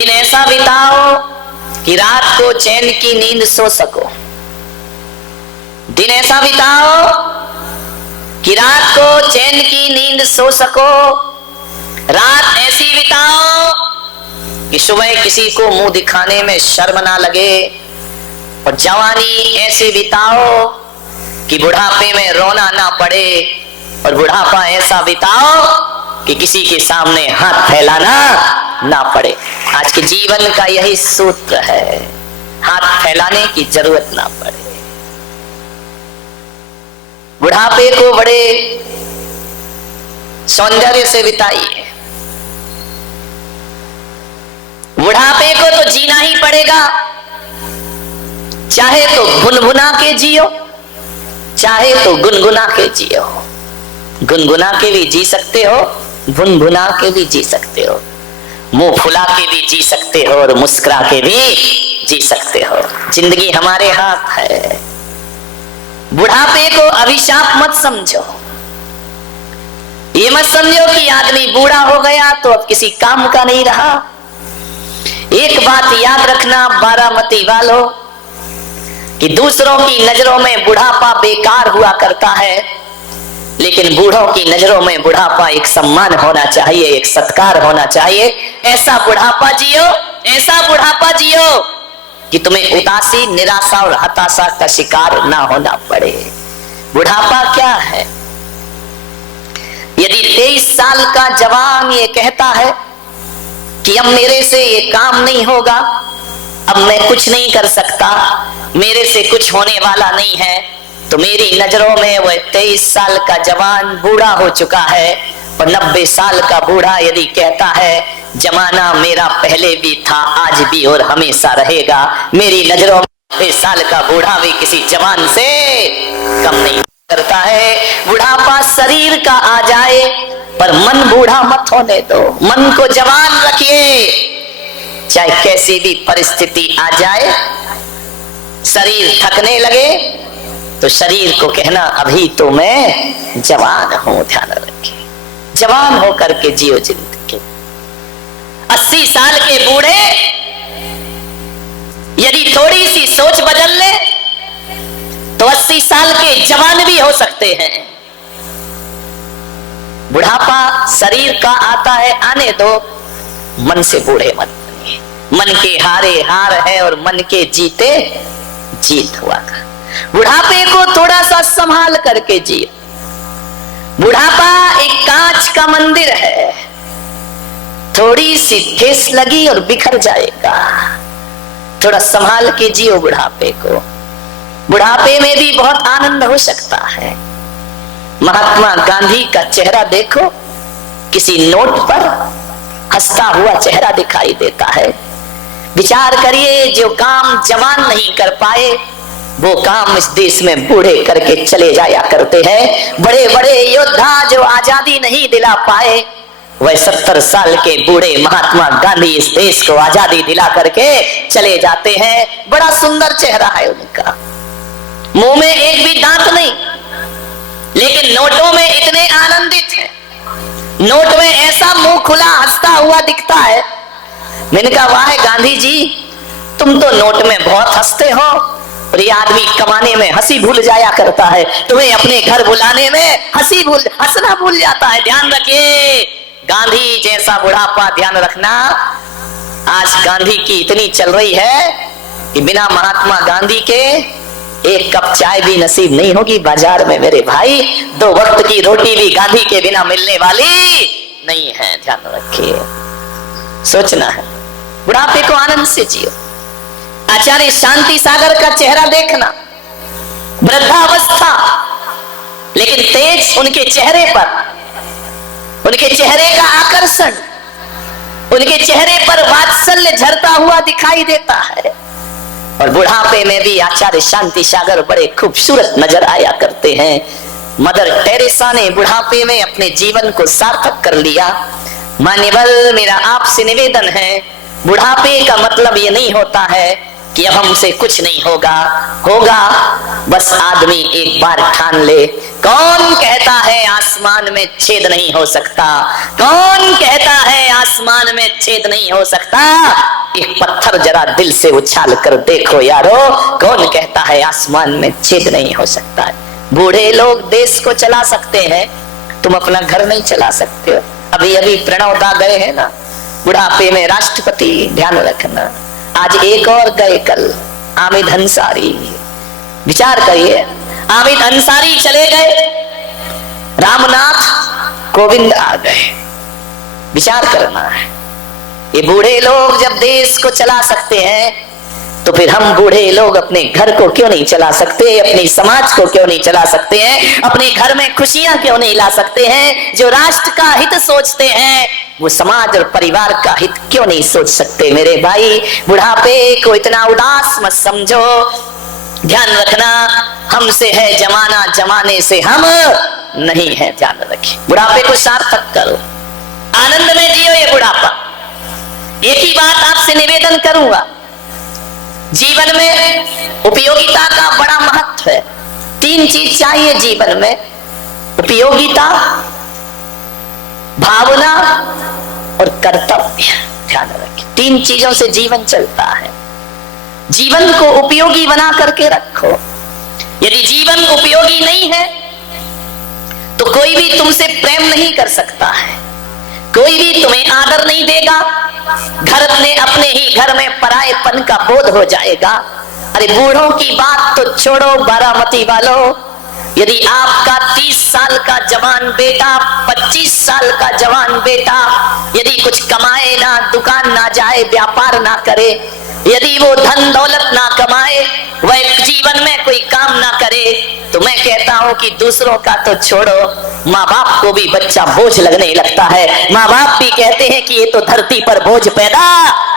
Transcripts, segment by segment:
दिन ऐसा बिताओ कि रात को चैन की नींद सो सको। दिन ऐसा बिताओ कि रात को चैन की नींद सो सको। रात ऐसी बिताओ कि सुबह किसी को मुंह दिखाने में शर्म ना लगे। और जवानी ऐसी बिताओ कि बुढ़ापे में रोना ना पड़े। और बुढ़ापा ऐसा बिताओ कि किसी के सामने हाथ फैलाना ना पड़े। आज के जीवन का यही सूत्र है, हाथ फैलाने की जरूरत ना पड़े। बुढ़ापे को बड़े सौंदर्य से बिताइए। बुढ़ापे को तो जीना ही पड़ेगा, चाहे तो भुनभुना के जियो, चाहे तो गुनगुना के जियो। गुनगुना के भी जी सकते हो, भुनभुना के भी जी सकते हो, मुंह फुला के भी जी सकते हो और मुस्कुरा के भी जी सकते हो। जिंदगी हमारे हाथ है। बुढ़ापे को अभिशाप मत समझो। ये मत समझो कि आदमी बूढ़ा हो गया तो अब किसी काम का नहीं रहा। एक बात याद रखना बारामती वालों, कि दूसरों की नजरों में बुढ़ापा बेकार हुआ करता है, लेकिन बूढ़ों की नजरों में बुढ़ापा एक सम्मान होना चाहिए, एक सत्कार होना चाहिए। ऐसा बुढ़ापा जियो, ऐसा बुढ़ापा जियो कि तुम्हें उदासी, निराशा और हताशा का शिकार ना होना पड़े। बुढ़ापा क्या है? यदि 23 साल का जवान ये कहता है कि अब मेरे से ये काम नहीं होगा, अब मैं कुछ नहीं कर सकता, मेरे से कुछ होने वाला नहीं है, तो मेरी नजरों में वह 23 साल का जवान बूढ़ा हो चुका है। और 90 साल का बूढ़ा यदि कहता है जमाना मेरा पहले भी था, आज भी और हमेशा रहेगा, मेरी नजरों में 90 साल का बूढ़ा भी किसी जवान से कम नहीं करता है। बुढ़ापा शरीर का आ जाए पर मन बूढ़ा मत होने दो। मन को जवान रखिए, चाहे कैसी भी परिस्थिति आ जाए। शरीर थकने लगे तो शरीर को कहना अभी तो मैं जवान हूं। ध्यान रखिए, जवान होकर के जियो जिंदगी। 80 साल के बूढ़े यदि थोड़ी सी सोच बदल ले तो 80 साल के जवान भी हो सकते हैं। बुढ़ापा शरीर का आता है, आने दो, मन से बूढ़े मत बनिए। मन के हारे हार है और मन के जीते जीत हुआ का। बुढ़ापे को थोड़ा सा संभाल करके जियो। बुढ़ापा एक कांच का मंदिर है, थोड़ी सी ठेस लगी और बिखर जाएगा। थोड़ा संभाल के जियो बुढ़ापे को। बुढ़ापे में भी बहुत आनंद हो सकता है। महात्मा गांधी का चेहरा देखो, किसी नोट पर हंसता हुआ चेहरा दिखाई देता है। विचार करिए, जो काम जवान नहीं कर पाए वो काम इस देश में बूढ़े करके चले जाया करते हैं। बड़े बड़े योद्धा जो आजादी नहीं दिला पाए, वह 70 साल के बूढ़े महात्मा गांधी इस देश को आजादी दिला करके चले जाते हैं। बड़ा सुंदर चेहरा है उनका, मुंह में एक भी दांत नहीं, लेकिन नोटों में इतने आनंदित हैं। नोट में ऐसा मुंह खुला हंसता हुआ दिखता है। मैंने कहा वाह गांधी जी, तुम तो नोट में बहुत हंसते हो और ये आदमी कमाने में हंसी भूल जाया करता है, तुम्हें अपने घर बुलाने में हंसना भूल जाता है। ध्यान रखिए, गांधी जैसा बुढ़ापा ध्यान रखना। आज गांधी की इतनी चल रही है कि बिना महात्मा गांधी के एक कप चाय भी नसीब नहीं होगी बाजार में मेरे भाई। 2 वक्त की रोटी भी गांधी के बिना मिलने वाली नहीं है। ध्यान रखिए, सोचना है। बुढ़ापे को आनंद से जियो। आचार्य शांति सागर का चेहरा देखना, वृद्धावस्था, लेकिन तेज उनके चेहरे पर, उनके चेहरे का आकर्षण, उनके चेहरे पर वात्सल्य झरता हुआ दिखाई देता है। और बुढ़ापे में भी आचार्य शांति सागर बड़े खूबसूरत नजर आया करते हैं। मदर टेरेसा ने बुढ़ापे में अपने जीवन को सार्थक कर लिया। मान्यवर, मेरा आपसे निवेदन है, बुढ़ापे का मतलब ये नहीं होता है कि अब हमसे कुछ नहीं होगा। होगा, बस आदमी एक बार ठान ले कौन कहता है आसमान में छेद नहीं हो सकता? कौन कहता है आसमान में छेद नहीं हो सकता? एक पत्थर जरा दिल से उछाल कर देखो यारो, कौन कहता है आसमान में छेद नहीं हो सकता है? बूढ़े लोग देश को चला सकते हैं, तुम अपना घर नहीं चला सकते हो। अभी अभी प्रणव दा गए हैं ना, बुढ़ापे में राष्ट्रपति, ध्यान रखना। आज एक और गए कल, आमिद अंसारी। विचार करिए, आमिद अंसारी चले गए, रामनाथ कोविंद आ गए। विचार करना है, ये बूढ़े लोग जब देश को चला सकते हैं तो फिर हम बूढ़े लोग अपने घर को क्यों नहीं चला सकते? अपने समाज को क्यों नहीं चला सकते हैं? अपने घर में खुशियां क्यों नहीं ला सकते हैं? जो राष्ट्र का हित सोचते हैं वो समाज और परिवार का हित क्यों नहीं सोच सकते? मेरे भाई, बुढ़ापे को इतना उदास मत समझो। ध्यान रखना, हमसे है जमाना, जमाने से हम नहीं है। ध्यान रखिए, बुढ़ापे को सार्थक करो, आनंद में जियो ये बुढ़ापा। एक ही बात आपसे निवेदन करूंगा, जीवन में उपयोगिता का बड़ा महत्व है। 3 चीज चाहिए जीवन में, उपयोगिता, भावना और कर्तव्य। ध्यान रखिए, 3 चीजों से जीवन चलता है। जीवन को उपयोगी बना करके रखो। यदि जीवन उपयोगी नहीं है तो कोई भी तुमसे प्रेम नहीं कर सकता है, कोई भी तुम्हें आदर नहीं देगा, घर में अपने ही घर में परायेपन का बोध हो जाएगा। अरे बूढ़ों की बात तो छोड़ो, बारामती वालों, यदि आपका 30 साल का जवान बेटा, 25 साल का जवान बेटा यदि कुछ कमाए ना, दुकान ना जाए, व्यापार ना करे, यदि वो धन दौलत ना कमाए, वह जीवन में कोई काम ना करे, तो मैं कहता हूं कि दूसरों का तो छोड़ो, माँ बाप को भी बच्चा बोझ लगने लगता है। माँ बाप भी कहते हैं कि ये तो धरती पर बोझ पैदा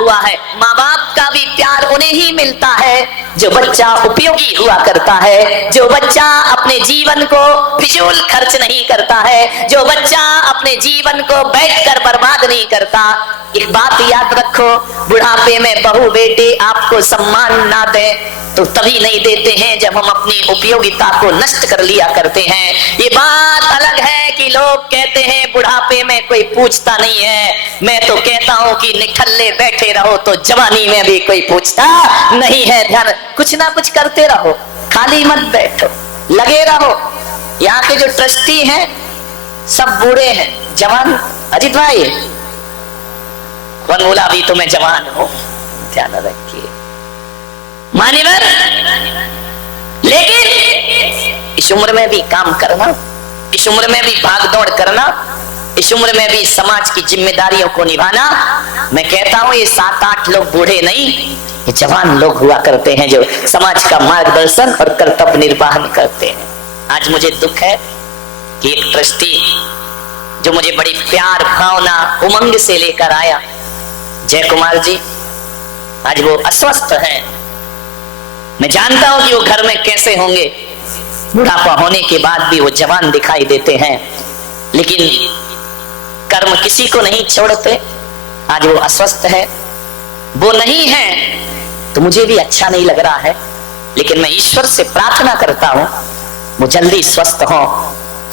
हुआ है। माँ बाप का भी प्यार उन्हें ही मिलता है जो बच्चा उपयोगी हुआ करता है, जो बच्चा अपने जीवन को फिजूल खर्च नहीं करता है, जो बच्चा अपने जीवन को बैठकर बर्बाद नहीं करता। एक बात याद रखो, बुढ़ापे में बहू बेटे आपको सम्मान ना दे तो तभी नहीं देते हैं जब हम अपनी उपयोगिता को नष्ट कर लिया करते हैं। ये बात अलग है कि लोग कहते हैं बुढ़ापे में कोई पूछता नहीं है। मैं तो कहता हूं कि निठल्ले बैठे रहो तो जवानी में भी कोई पूछता नहीं है। ध्यान, कुछ ना कुछ करते रहो, खाली मत बैठो, लगे रहो। यहाँ के जो ट्रस्टी हैं सब बूढ़े हैं, जवान। अजीत भाई, कौन बोला अभी तो मैं जवान हूं? ध्यान रखिए मान्यवर, लेकिन इस उम्र में भी काम करना, इस उम्र में भी भाग दौड़ करना, इस उम्र में भी समाज की जिम्मेदारियों को निभाना। मैं कहता हूं ये 7-8 लोग बूढ़े नहीं, ये जवान लोग हुआ करते हैं जो समाज का मार्गदर्शन और कर्तव्य निर्वहन करते हैं। आज मुझे दुख है कि एक ट्रस्टी जो मुझे बड़ी प्यार भावना उमंग से लेकर आया, जय कुमार जी, आज वो अस्वस्थ हैं। मैं जानता हूं कि वो घर में कैसे होंगे, बुढ़ापा होने के बाद भी वो जवान दिखाई देते हैं, लेकिन कर्म किसी को नहीं छोड़ते। आज वो अस्वस्थ है, वो नहीं है तो मुझे भी अच्छा नहीं लग रहा है, लेकिन मैं ईश्वर से प्रार्थना करता हूं वो जल्दी स्वस्थ हो,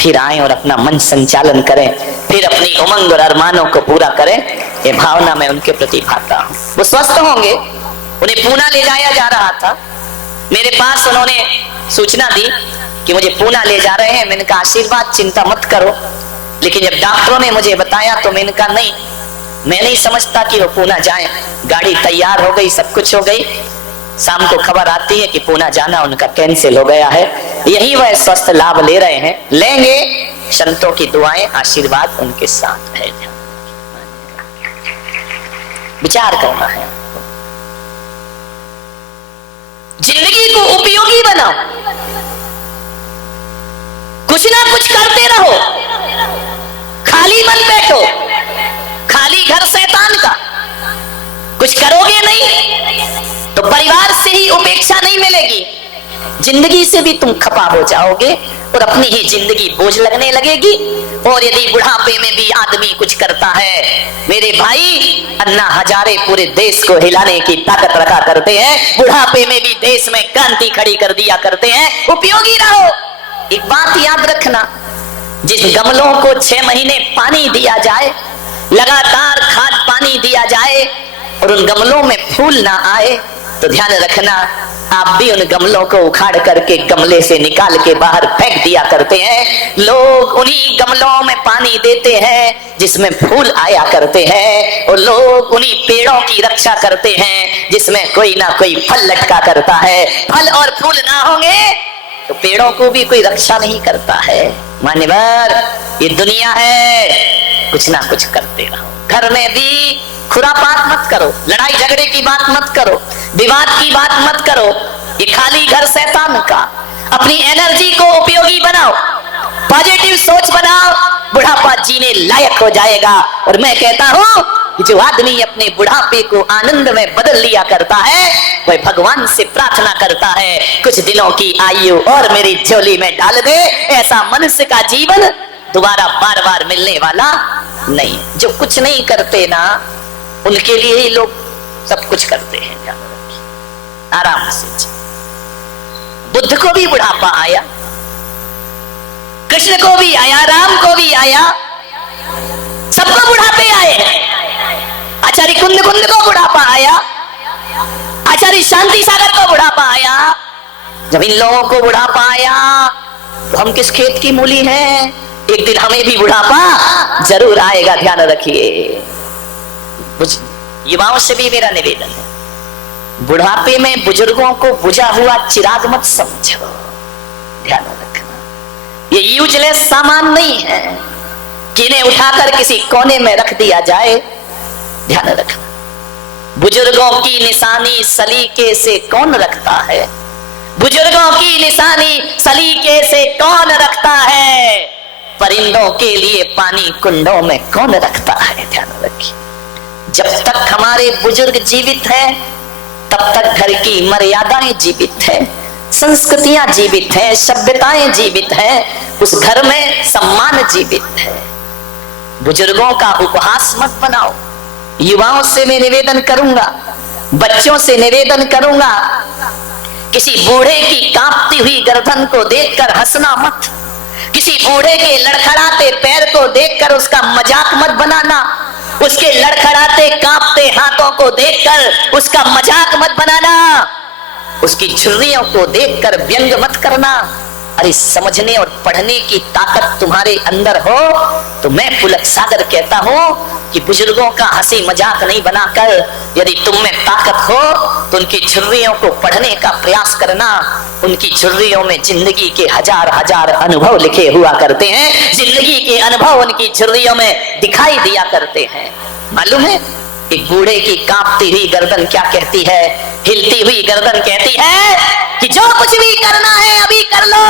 फिर आए और अपना मन संचालन करें, फिर अपनी उमंग और अरमानों को पूरा करें। ये भावना मैं उनके प्रति भाता हूं। वो स्वस्थ होंगे। उन्हें पूना ले जाया जा रहा था, मेरे पास उन्होंने सूचना दी कि मुझे पूना ले जा रहे हैं। मैंने कहा आशीर्वाद, चिंता मत करो। लेकिन जब डॉक्टरों ने मुझे बताया तो मैंने कहा नहीं, मैं नहीं समझता कि वो पूना जाए। गाड़ी तैयार हो गई, सब कुछ हो गई, शाम को खबर आती है कि पूना जाना उनका कैंसिल हो गया है। यही वह स्वस्थ लाभ ले रहे हैं, लेंगे। संतों की दुआएं, आशीर्वाद उनके साथ है। विचार करना है, जिंदगी को उपयोगी बनाओ, कुछ ना कुछ करते रहो, खाली मत बैठो। खाली घर शैतान का, कुछ करोगे नहीं तो परिवार से ही उपेक्षा नहीं मिलेगी, जिंदगी से भी तुम खपा हो जाओगे और अपनी ही जिंदगी बोझ लगने लगेगी। और यदि बुढ़ापे में भी आदमी कुछ करता है, मेरे भाई अन्ना हजारे पूरे देश को हिलाने की ताकत रखा करते हैं, बुढ़ापे में भी देश में क्रांति खड़ी कर दिया करते हैं। उपयोगी रहो, एक बात याद रखना, जिस गमलों को 6 महीने पानी दिया जाए, लगातार खाद पानी दिया जाए और उन गमलों में फूल ना आए, तो ध्यान रखना आप भी उन गमलों को उखाड़ करके गमले से निकाल के बाहर फेंक दिया करते हैं। लोग उन्हीं गमलों में पानी देते हैं जिसमें फूल आया करते हैं, और लोग उन्हीं पेड़ों की रक्षा करते हैं जिसमें कोई ना कोई फल लटका करता है। फल और फूल ना होंगे तो पेड़ों को भी कोई रक्षा नहीं करता है। मान्यवर, ये दुनिया है, कुछ ना कुछ करते रहो। घर में भी खुरापात मत करो, लड़ाई झगड़े की बात मत करो, विवाद की बात मत करो। ये खाली घर शैतान का। अपनी एनर्जी को उपयोगी बनाओ, पॉजिटिव सोच बनाओ, बुढ़ापा जीने लायक हो जाएगा। और मैं कहता हूं कि जो आदमी अपने बुढ़ापे को आनंद में बदल लिया करता है, वह भगवान से प्रार्थना करता है कुछ दिनों की आयु और मेरी झोली में डाल दे। ऐसा मनुष्य का जीवन दोबारा बार बार मिलने वाला नहीं। जो कुछ नहीं करते ना, उनके लिए ही लोग सब कुछ करते हैं। ध्यान रखिए, आराम से। बुद्ध को भी बुढ़ापा आया, कृष्ण को भी आया, राम को भी आया, सबको बुढ़ापे आए हैं। आचार्य कुंद को बुढ़ापा आया, आचार्य शांति सागर को बुढ़ापा आया। जब इन लोगों को बुढ़ापा आया तो हम किस खेत की मूली हैं? एक दिन हमें भी बुढ़ापा जरूर आएगा, ध्यान रखिए। युवाओं से भी मेरा निवेदन है, बुढ़ापे में बुजुर्गों को बुझा हुआ चिराग मत समझो। ध्यान रखना, ये यूजलेस सामान नहीं है कि इन्हें उठाकर किसी कोने में रख दिया जाए। ध्यान रखना, बुजुर्गों की निशानी सलीके से कौन रखता है? बुजुर्गों की निशानी सलीके से कौन रखता है? परिंदों के लिए पानी कुंडों में कौन रखता है? ध्यान रखिए, जब तक हमारे बुजुर्ग जीवित हैं तब तक घर की मर्यादाएं जीवित है, संस्कृतियां जीवित है, सभ्यताएं जीवित है, उस घर में सम्मान जीवित है। बुजुर्गों का उपहास मत बनाओ। युवाओं से मैं निवेदन करूंगा, बच्चों से निवेदन करूंगा, किसी बूढ़े की कांपती हुई गर्दन को देखकर हंसना मत, किसी बूढ़े के लड़खड़ाते पैर को देखकर उसका मजाक मत बनाना, उसके लड़खड़ाते कांपते हाथों को देखकर उसका मजाक मत बनाना, उसकी झुर्रियों को देखकर व्यंग मत करना। अरे समझने और पढ़ने की ताकत तुम्हारे अंदर हो तो मैं पुलक सागर कहता हूं कि बुजुर्गों का हंसी मजाक नहीं बनाकर, यदि तुम में ताकत हो तो उनकी झुर्रियों को पढ़ने का प्रयास करना। उनकी झुर्रियों में जिंदगी के हजार हजार अनुभव लिखे हुआ करते हैं, जिंदगी के अनुभव उनकी झुर्रियों में दिखाई दिया करते हैं। मालूम है, एक बूढ़े की कांपती हुई गर्दन क्या कहती है? हिलती हुई गर्दन कहती है कि जो कुछ भी करना है अभी कर लो,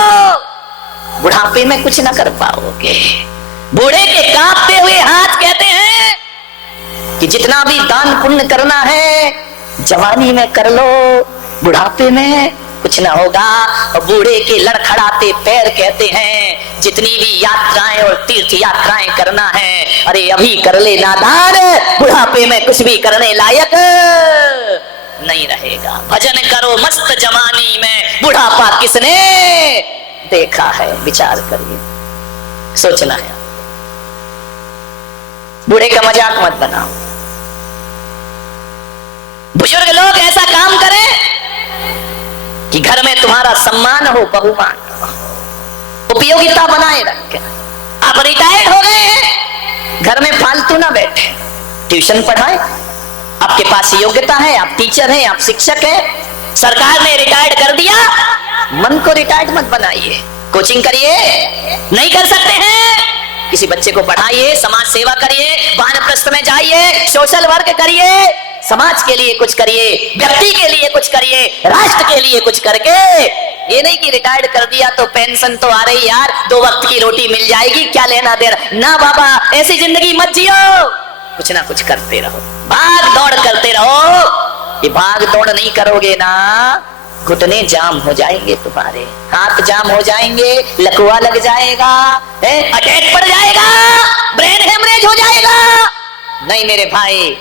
बुढ़ापे में कुछ ना कर पाओगे। बूढ़े के कांपते हुए हाथ कहते हैं कि जितना भी दान पुण्य करना है जवानी में कर लो, बुढ़ापे में कुछ ना होगा। और बूढ़े के लड़खड़ाते पैर कहते हैं जितनी भी यात्राएं और तीर्थ यात्राएं करना है, अरे अभी कर ले नादान, बुढ़ापे में कुछ भी करने लायक नहीं रहेगा। भजन करो मस्त जवानी में, बुढ़ापा किसने देखा है? विचार करिए, सोचना है। बूढ़े का मजाक मत बनाओ। बुजुर्ग लोग ऐसा काम करें कि घर में तुम्हारा सम्मान हो, बहुमान हो, उपयोगिता बनाए रखें। आप रिटायर्ड हो गए हैं, घर में फालतू ना बैठे, ट्यूशन पढ़ाएं। आपके पास योग्यता है, आप टीचर हैं, आप शिक्षक हैं, सरकार ने रिटायर्ड कर दिया, मन को रिटायर्ड मत बनाइए। कोचिंग करिए, नहीं कर सकते हैं, किसी बच्चे को पढ़ाइए, समाज सेवा करिए, वानप्रस्थ में जाइए, सोशल वर्क करिए, समाज के लिए कुछ करिए, व्यक्ति के लिए कुछ करिए, राष्ट्र के लिए कुछ करके। ये नहीं कि रिटायर्ड कर दिया तो पेंशन तो आ रही यार, 2 वक्त की रोटी मिल जाएगी, क्या लेना देना। ना बाबा, ऐसी जिंदगी मत जियो, कुछ ना कुछ करते रहो, भाग दौड़ करते रहो। ये भाग दौड़ नहीं करोगे ना, घुटने जाम हो जाएंगे, तुम्हारे हाथ जाम हो जाएंगे, लकवा लग जाएगा, अटैक पड़ जाएगा, ब्रेन हेमरेज हो जाएगा। नहीं मेरे भाई,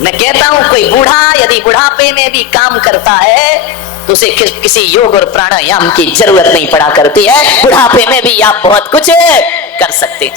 मैं कहता हूं कोई बूढ़ा यदि बुढ़ापे में भी काम करता है तो उसे किसी योग और प्राणायाम की जरूरत नहीं पड़ा करती है। बुढ़ापे में भी आप बहुत कुछ कर सकते